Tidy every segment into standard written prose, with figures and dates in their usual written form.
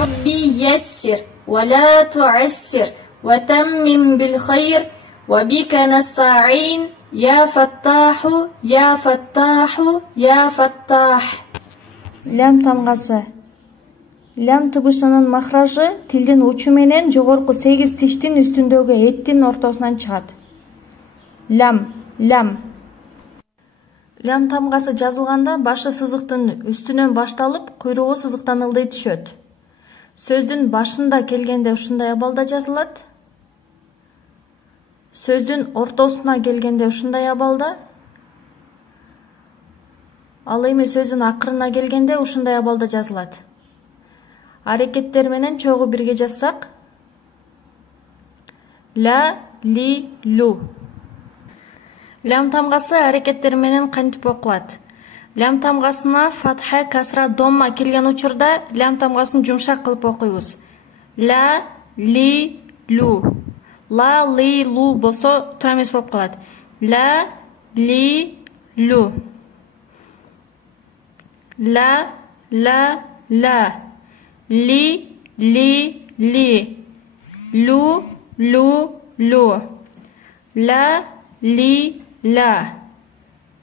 ربي يسر ولا تعسر وتمم بالخير وبك نستعين يا فتاح يا فتاح يا فتاح. Лям тамгасы. Лям тыбышынын махражы тилдин учу менен жогорку 8 тиштин үстүндөгү эттин ортосунан чыгат. Лям, лям. Лям тамгасы жазылганда башы сызыктын үстүнөн башталып, куйругу сызыктан ылдый түшөт. Сөздүн башында келгенде ушундай абалда жазылат. Сөздүн ортосуна келгенде ушундай абалда. Ал эми сөздүн акырына келгенде ушундай абалда жазылат. Аракеттер менен чогуу бирге жазсак: ла, ли, лу. Лям тамгасы аракеттер менен кантип окулат? Лям тамгасына фатха, касра, домма келген учурда лям тамгасын жумшак кылып окуйбуз. Ла, ли, лу. Ла, ли, лу болсо туура эмес болуп калат. Ла, ли, лу. Ла, ла, ла. Ли, ли, ли. Лу, лу, лу. Ла, ли, ла.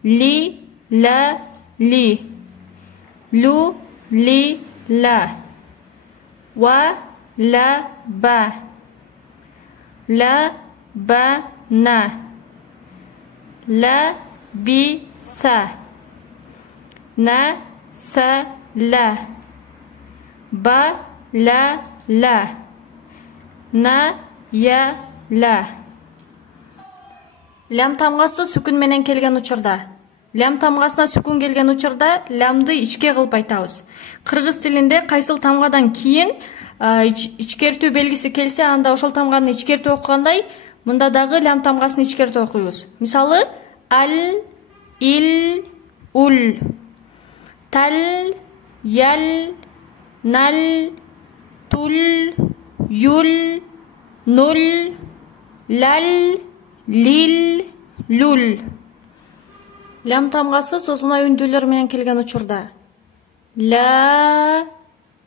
Ли, ла, ли. Лу, ли, ла. Ва, ла, ба. Ла, ба, на. Ла, би, са. На, са, ла. Ба, ла, ла. На, я, ла. Лям тамгасы сүкүн менен келген учурда. Лям тамгасына сүкүн келген учурда лямды ичке кылып айтабыз. Кыргыз тилинде кайсыл тамгадан кийин ичкертүү белгиси келсе, анда ошол тамганы ичкертип окугандай, мында дагы лям тамгасын ичкертип окуйбуз. Мисалы, ал, ил, ул. Тал, ял, нал, тул, юл, нул, лал, лил, люл. Лям тамгасы созулма үндүүлөр менен келген учурда. Ла,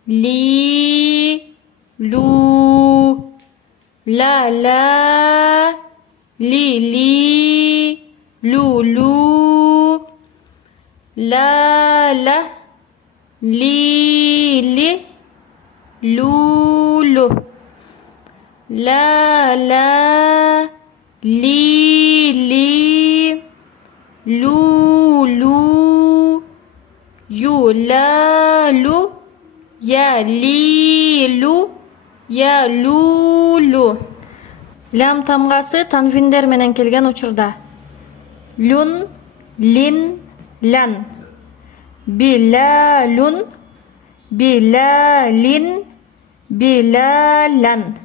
ли, лу. Ла, ла, ли, ли, лу, лу. Ла, ла, ли, ли, лу, лу. Ла, ла, ли, ли, лу, лу. Ю, ла, лу. Я, ли, лу. Я, лу, лу. Лям тамгасы танвиндер менен келген учурда. Люн, лин, лян. Билалун, билалин, билалан.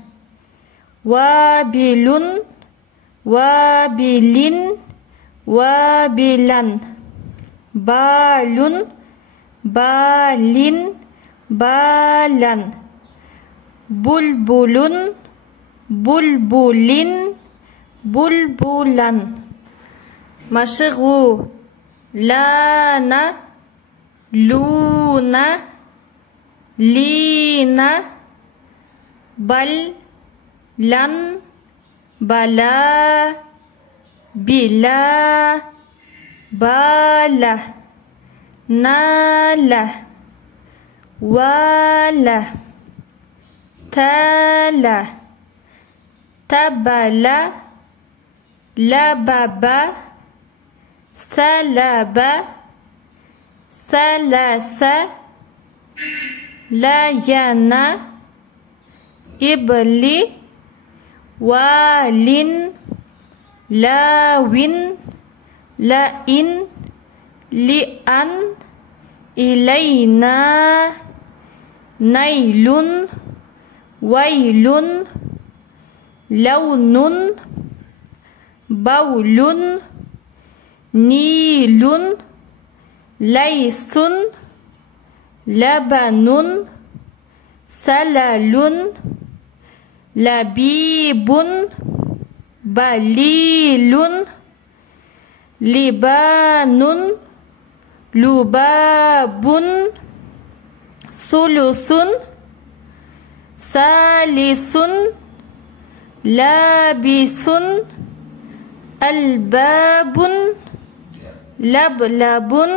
Вабилун, вабилин, вабилан. Балун, балин, балан. Бульбулун, бульбулин, бульбулан. Машыгу, лана, луна, лина. Бал, лан, бала, била, бала. Нала, вала. Тала, табала, лабаба, салаба, саласа, лаяна, ибли, валин, лавин, лаин, лиан, илайна, найлун, вайлун, лаунун, баулун, нилун, лайсун, лабанун, салалун, лабибун, балилун, либанун, лубабун, сулусун, salisun labisun albabun lablabun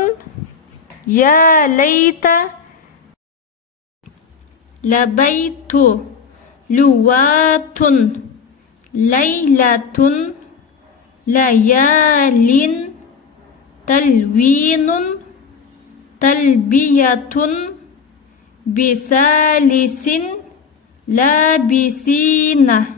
ya layta labaitu luwatun laylatun layalin talwinun talbiyatun bisalisin labisina